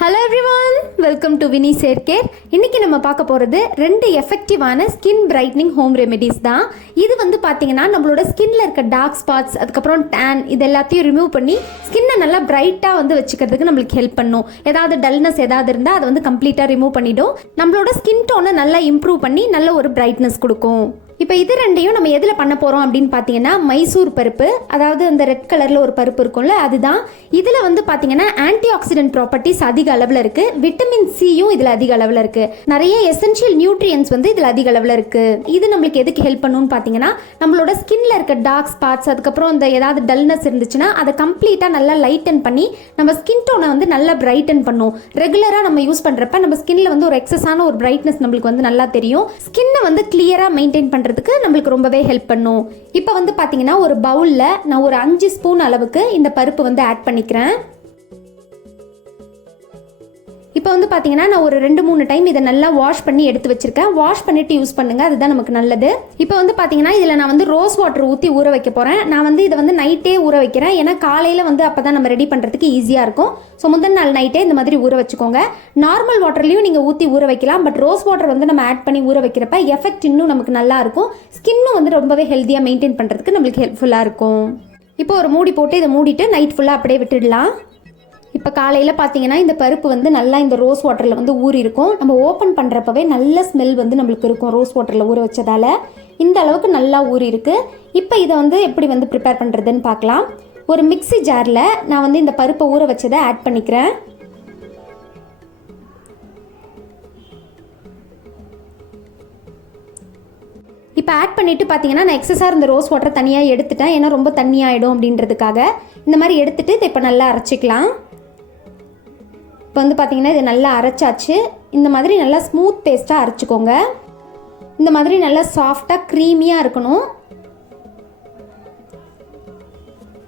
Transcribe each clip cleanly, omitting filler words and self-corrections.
Hello everyone, welcome to Vini hair care. இன்றைக்கி நம்ம பார்க்க போகிறது 2 எஃபெக்டிவான ஸ்கின் பிரைட்னிங் ஹோம் ரெமெடிஸ் தான். இது வந்து பார்த்தீங்கன்னா நம்மளோட ஸ்கின்ல இருக்க டார்க் ஸ்பாட்ஸ், அதுக்கப்புறம் டேன், இது எல்லாத்தையும் ரிமூவ் பண்ணி ஸ்கின்னை நல்லா பிரைட்டாக வந்து வச்சுக்கிறதுக்கு நம்மளுக்கு ஹெல்ப் பண்ணும். ஏதாவது டல்னஸ் ஏதாவது இருந்தால் அதை வந்து கம்ப்ளீட்டாக ரிமூவ் பண்ணிடும். நம்மளோட ஸ்கின் டோனை நல்லா இம்ப்ரூவ் பண்ணி நல்ல ஒரு பிரைட்னஸ் கொடுக்கும். இப்போ இது ரெண்டையும் நம்ம எதில் பண்ண போகிறோம் அப்படின்னு பார்த்தீங்கன்னா, மைசூர் பருப்பு, அதாவது அந்த ரெட் கலரில் ஒரு பருப்பு இருக்கும்ல, அதுதான். இதில் வந்து பார்த்தீங்கன்னா ஆன்டி ஆக்சிடென்ட் ப்ராப்பர்ட்டிஸ் அதிக அளவில் இருக்குது. விட்டமின் சியும் இதில் அதிக அளவில் இருக்குது. நிறைய எசென்ஷியல் நியூட்ரியன்ஸ் வந்து இதில் அதிக அளவில் இருக்குது. இது நம்மளுக்கு எதுக்கு ஹெல்ப் பண்ணுன்னு பார்த்தீங்கன்னா, நம்மளோட ஸ்கின்ல இருக்க டார்க் ஸ்பாட்ஸ், அதுக்கப்புறம் இந்த ஏதாவது டல்னஸ் இருந்துச்சுன்னா அதை கம்ப்ளீட்டாக நல்லா லைட்டன் பண்ணி நம்ம ஸ்கின் டோனை வந்து நல்லா பிரைட்டன் பண்ணும். ரெகுலராக நம்ம யூஸ் பண்ணுறப்ப நம்ம ஸ்கின்ல வந்து ஒரு எக்ஸஸான ஒரு பிரைட்னஸ் நம்மளுக்கு வந்து நல்லா தெரியும். ஸ்கின்னை வந்து கிளியராக மெயின்டைன் பண்ணுறது நம்மளுக்கு ரொம்பவே ஹெல்ப் பண்ணும். இப்போ வந்து பாத்தீங்கன்னா ஒரு பவுல்ல நான் ஒரு 5 ஸ்பூன் அளவுக்கு இந்த பருப்பு வந்து ஆட் பண்ணிக்கிறேன். இப்போ வந்து பார்த்தீங்கன்னா நான் ஒரு 2-3 டைம் இதை நல்லா வாஷ் பண்ணி எடுத்து வச்சிருக்கேன். வாஷ் பண்ணிட்டு யூஸ் பண்ணுங்க, அதுதான் நமக்கு நல்லது. இப்போ வந்து பார்த்தீங்கன்னா இதில் நான் வந்து ரோஸ் வாட்டர் ஊற்றி ஊற வைக்க போகிறேன். நான் வந்து இதை வந்து நைட்டே ஊற வைக்கிறேன், ஏன்னா காலையில் வந்து அப்போ தான் நம்ம ரெடி பண்ணுறதுக்கு ஈஸியாக இருக்கும். ஸோ முந்தின நாள் நைட்டே இந்த மாதிரி ஊற வச்சுக்கோங்க. நார்மல் வாட்டர்லையும் நீங்கள் ஊற்றி ஊற வைக்கலாம், பட் ரோஸ் வாட்டர் வந்து நம்ம ஆட் பண்ணி ஊற வைக்கிறப்ப எஃபெக்ட் இன்னும் நமக்கு நல்லா இருக்கும். ஸ்கின்னும் வந்து ரொம்பவே ஹெல்த்தியாக மெயின்டைன் பண்ணுறதுக்கு நம்மளுக்கு ஹெல்ப்ஃபுல்லாக இருக்கும். இப்போ ஒரு மூடி போட்டு இதை மூடிட்டு நைட் ஃபுல்லாக அப்படியே விட்டுடலாம். இப்போ காலையில் பார்த்தீங்கன்னா இந்த பருப்பு வந்து நல்லா இந்த ரோஸ் வாட்டரில் வந்து ஊறி இருக்கும். நம்ம ஓப்பன் பண்ணுறப்பவே நல்ல ஸ்மெல் வந்து நம்மளுக்கு இருக்கும். ரோஸ் வாட்டரில் ஊற வச்சதால் இந்த அளவுக்கு நல்லா ஊறி இருக்கு. இப்போ இதை வந்து எப்படி வந்து ப்ரிப்பேர் பண்ணுறதுன்னு பார்க்கலாம். ஒரு மிக்ஸி ஜாரில் நான் வந்து இந்த பருப்பை ஊற வச்சதை ஆட் பண்ணிக்கிறேன். இப்போ ஆட் பண்ணிவிட்டு பார்த்தீங்கன்னா நான் எக்ஸஸாக இருந்த ரோஸ் வாட்டரை தனியாக எடுத்துட்டேன், ஏன்னா ரொம்ப தண்ணியாகிடும் அப்படின்றதுக்காக. இந்த மாதிரி எடுத்துகிட்டு இதை இப்போ நல்லா அரைச்சிக்கலாம். இப்போ வந்து பார்த்தீங்கன்னா இது நல்லா அரைச்சாச்சு. இந்த மாதிரி நல்லா ஸ்மூத் பேஸ்ட்டாக அரைச்சிக்கோங்க. இந்த மாதிரி நல்லா சாஃப்டாக க்ரீமியாக இருக்கணும்.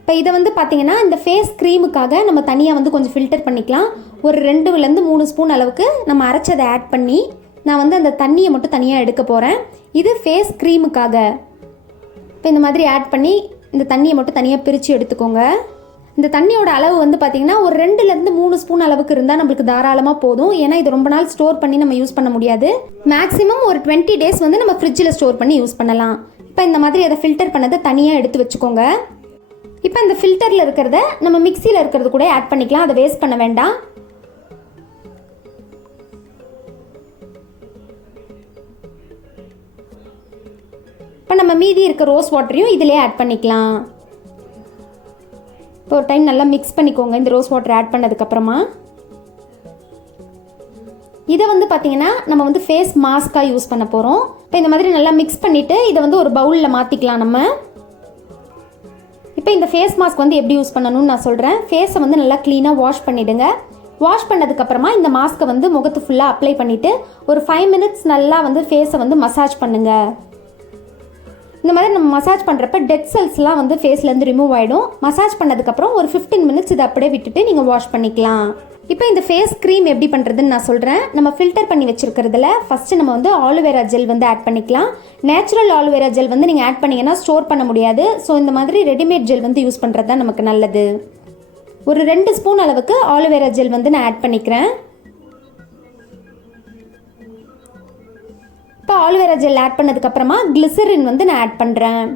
இப்போ இதை வந்து பார்த்தீங்கன்னா இந்த ஃபேஸ் க்ரீமுக்காக நம்ம தனியாக வந்து கொஞ்சம் ஃபில்டர் பண்ணிக்கலாம். ஒரு 2-3 ஸ்பூன் அளவுக்கு நம்ம அரைச்சதை ஆட் பண்ணி நான் வந்து அந்த தண்ணியை மட்டும் தனியாக எடுக்க போகிறேன். இது ஃபேஸ் க்ரீமுக்காக. இப்போ இந்த மாதிரி ஆட் பண்ணி இந்த தண்ணியை மட்டும் தனியாக பிரித்து எடுத்துக்கோங்க. இந்த தண்ணியோட அளவு வந்து பார்த்திங்கன்னா ஒரு 2-3 ஸ்பூன் அளவுக்கு இருந்தால் நம்மளுக்கு தாராளமாக போதும். ஏன்னா இது ரொம்ப நாள் ஸ்டோர் பண்ணி நம்ம யூஸ் பண்ண முடியாது. மேக்ஸிமம் ஒரு 20 டேஸ் வந்து நம்ம ஃப்ரிட்ஜில் ஸ்டோர் பண்ணி யூஸ் பண்ணலாம். இப்போ இந்த மாதிரி அதை ஃபில்டர் பண்ணதை தனியாக எடுத்து வச்சுக்கோங்க. இப்போ இந்த ஃபில்டரில் இருக்கிறத நம்ம மிக்சியில் இருக்கிறது கூட ஆட் பண்ணிக்கலாம், அதை வேஸ்ட் பண்ண வேண்டாம். இப்போ நம்ம மீதி இருக்க ரோஸ் வாட்டரையும் இதிலே ஆட் பண்ணிக்கலாம். இப்போ ஒரு டைம் நல்லா மிக்ஸ் பண்ணிக்கோங்க. இந்த ரோஸ் வாட்டர் ஆட் பண்ணதுக்கப்புறமா இதை வந்து பார்த்தீங்கன்னா நம்ம வந்து ஃபேஸ் மாஸ்க்காக யூஸ் பண்ண போகிறோம். இப்போ இந்த மாதிரி நல்லா மிக்ஸ் பண்ணிவிட்டு இதை வந்து ஒரு பவுலில் மாற்றிக்கலாம் நம்ம. இப்போ இந்த ஃபேஸ் மாஸ்க் வந்து எப்படி யூஸ் பண்ணணும்னு நான் சொல்கிறேன். ஃபேஸை வந்து நல்லா க்ளீனாக வாஷ் பண்ணிவிடுங்க. வாஷ் பண்ணதுக்கப்புறமா இந்த மாஸ்க்கை வந்து முகத்து ஃபுல்லாக அப்ளை பண்ணிவிட்டு ஒரு 5 மினிட்ஸ் நல்லா வந்து ஃபேஸை வந்து மசாஜ் பண்ணுங்கள். இந்த மாதிரி நம்ம மசாஜ் பண்ணுறப்ப டெட் செல்ஸ்லாம் வந்து ஃபேஸ்லேருந்து ரிமூவ் ஆகிடும். மசாஜ் பண்ணதுக்கப்புறம் ஒரு 15 மினிட்ஸ் இதை அப்படியே விட்டுட்டு நீங்கள் வாஷ் பண்ணிக்கலாம். இப்போ இந்த ஃபேஸ் க்ரீம் எப்படி பண்ணுறதுன்னு நான் சொல்கிறேன். நம்ம ஃபில்டர் பண்ணி வச்சுருக்கிறதுல ஃபஸ்ட்டு நம்ம வந்து ஆலோவேரா ஜெல் வந்து ஆட் பண்ணிக்கலாம். நேச்சுரல் ஆலோவேரா ஜெல் வந்து நீங்கள் ஆட் பண்ணிங்கன்னா ஸ்டோர் பண்ண முடியாது. ஸோ இந்த மாதிரி ரெடிமேட் ஜெல் வந்து யூஸ் பண்ணுறது தான் நமக்கு நல்லது. ஒரு 2 ஸ்பூன் அளவுக்கு ஆலோவேரா ஜெல் வந்து நான் ஆட் பண்ணிக்கிறேன். இப்போ ஆலோவேரா ஜெல் ஆட் பண்ணதுக்கப்புறமா கிளிசரின் வந்து நான் ஆட் பண்ணுறேன்.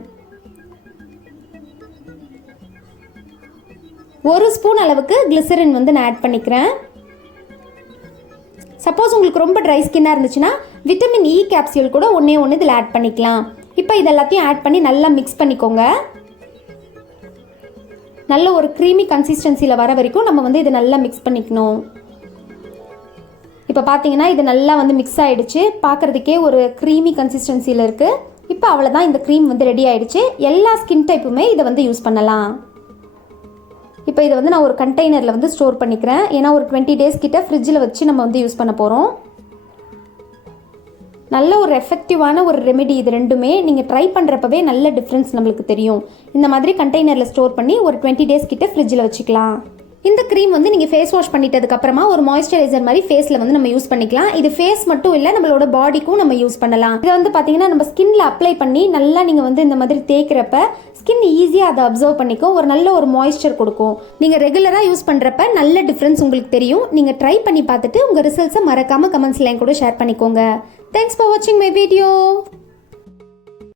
1 ஸ்பூன் அளவுக்கு கிளிசரின் வந்து நான் ஆட் பண்ணிக்கிறேன். சப்போஸ் உங்களுக்கு ரொம்ப ட்ரை ஸ்கின்னாக இருந்துச்சுன்னா விட்டமின் இ கேப்சியூல் கூட ஒன்றே இதில் ஆட் பண்ணிக்கலாம். இப்போ இது எல்லாத்தையும் ஆட் பண்ணி நல்லா மிக்ஸ் பண்ணிக்கோங்க. நல்ல ஒரு க்ரீமி கன்சிஸ்டன்சியில் வர வரைக்கும் நம்ம வந்து இதை நல்லா மிக்ஸ் பண்ணிக்கணும். இப்போ பார்த்தீங்கன்னா இது நல்லா வந்து மிக்ஸ் ஆகிடுச்சு. பார்க்குறதுக்கே ஒரு க்ரீமி கன்சிஸ்டன்சியில் இருக்குது. இப்போ அவ்வளோதான், இந்த க்ரீம் வந்து ரெடி ஆகிடுச்சு. எல்லா ஸ்கின் டைப்புமே இதை வந்து யூஸ் பண்ணலாம். இப்போ இதை வந்து நான் ஒரு கண்டெய்னரில் வந்து ஸ்டோர் பண்ணிக்கிறேன், ஏன்னா ஒரு 20 டேஸ் கிட்ட ஃப்ரிட்ஜில் வச்சு நம்ம வந்து யூஸ் பண்ண போகிறோம். நல்ல ஒரு எஃபெக்டிவான ஒரு ரெமெடி இது ரெண்டுமே. நீங்கள் ட்ரை பண்ணுறப்பவே நல்ல டிஃப்ரென்ஸ் நம்மளுக்கு தெரியும். இந்த மாதிரி கண்டெய்னரில் ஸ்டோர் பண்ணி ஒரு 20 டேஸ் கிட்ட ஃப்ரிட்ஜில் வச்சுக்கலாம். இந்த க்ரீம் வந்து நீங்கள் ஃபேஸ் வாஷ் பண்ணிட்டதுக்கப்புறமா ஒரு மாய்ஸ்சரைசர் மாதிரி ஃபேஸில் வந்து நம்ம யூஸ் பண்ணிக்கலாம். இது ஃபேஸ் மட்டும் இல்லை, நம்மளோட பாடிக்கும் நம்ம யூஸ் பண்ணலாம். இதை வந்து பார்த்தீங்கன்னா நம்ம ஸ்கின்ல அப்ளை பண்ணி நல்லா நீங்கள் வந்து இந்த மாதிரி தேய்க்கிறப்ப ஸ்கின் ஈஸியாக அதை அப்சர்வ் பண்ணிக்கும், ஒரு நல்ல ஒரு மாய்ஸ்சர் கொடுக்கும். நீங்கள் ரெகுலராக யூஸ் பண்ணுறப்ப நல்ல டிஃப்ரென்ஸ் உங்களுக்கு தெரியும். நீங்கள் ட்ரை பண்ணி பார்த்துட்டு உங்கள் ரிசல்ட்ஸை மறக்காமல் கமெண்ட்ஸ்ல என் கூட ஷேர் பண்ணிக்கோங்க. தேங்க்ஸ் ஃபார் வாட்சிங் மை வீடியோ.